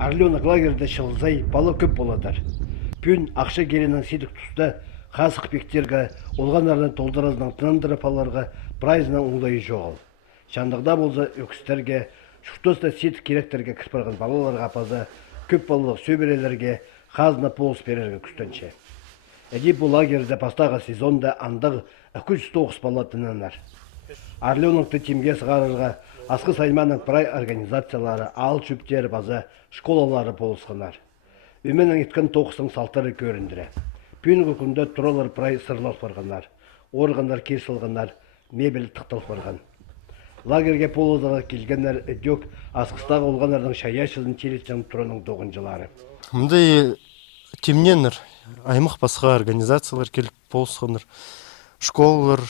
Орленок лагерде шылзай балы көп боладыр. Пүн ақша керенің седік тұста қасық пектерге, олғанардан толдыразның тынандырып аларға прайзының оңдайы жоғыл. Шандығда болса өкістерге, шүктоста седік керектерге кірпірген балаларға апазы, көп балалық сөберелерге, қазына полыс берерге күстенше. Әдей бұл лагерде пастағы сезонда андығы 209 бала тынанар. Орленокты тимге сығарырға асқы сайманың прай организациялары, ал чөптері база школалары болысқанар. Өменің еткен тоқыстың салтары көріндірі. Пүйінгі күнде тұралар прай сырлау барғанар, орғандар кесілғанар, мебель тықтал барған. Лагерге полозаға келгенлер өдек асқыстағы олғанардың шаяшызын телетжан тұрының доғынжылары. Мұндай темненір, аймақ басқа организациялар келіп болысқандар, школалар,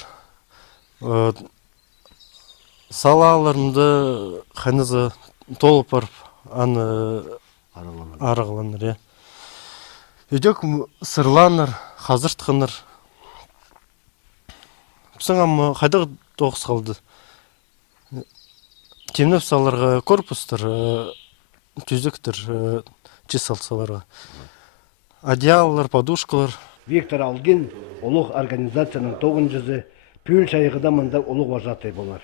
салаларында қанызы толып барып, аны арағыланыр. Өдек сырланыр, қазыртқаныр. Бұсыңам қайдағы тоғыз қалды. Темнеп саларға корпустар, түзіктір, чесалсаларға. Одеялар, подушкалар. Виктор Алгин, олық организацияның 9-жызы, пүйіл шайығыда мында олық вожатый болар.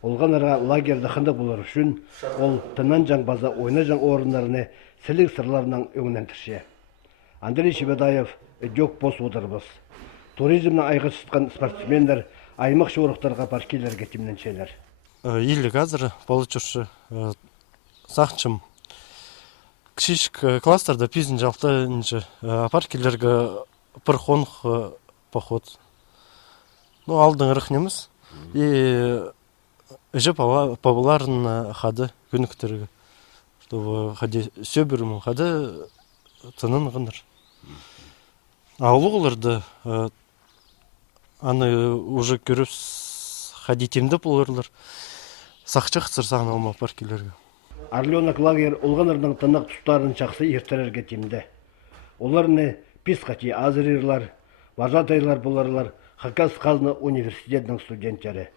Олғанарға лагерді қынды болар үшін, ол тынан жаң база ойна жаң орындарыны сілік сырларынан өңінен түрше. Андрей Шебедаев өдек бос отырбыз. Туризмнің айғы шытқан спортсмендер аймақ шорықтарға паркелерге темненшелер. Или қазір получушы сақчым. Кішішік класстарда пизін жалты паркелерге пырхонық поход. Алдың ұрық неміз. И Эже павларын хады күніктерге. Чтобы хаде сөбірімін, хады тынын ғыныр. Аулығыларды аны уже көріп хаде темді болырлар. Сақчы қысыр сағын алма паркелерге. Орленок лагер олғанырдың тынық тұстарын шақсы ертерерге темді. Оларыны пис қати азырырлар, вожатайлар боларлар, Хакас қазны университетінің студенттері.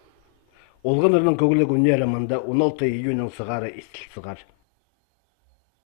Олғанырның көгілік өнерімінде 16 июнің сығары естіл сығар.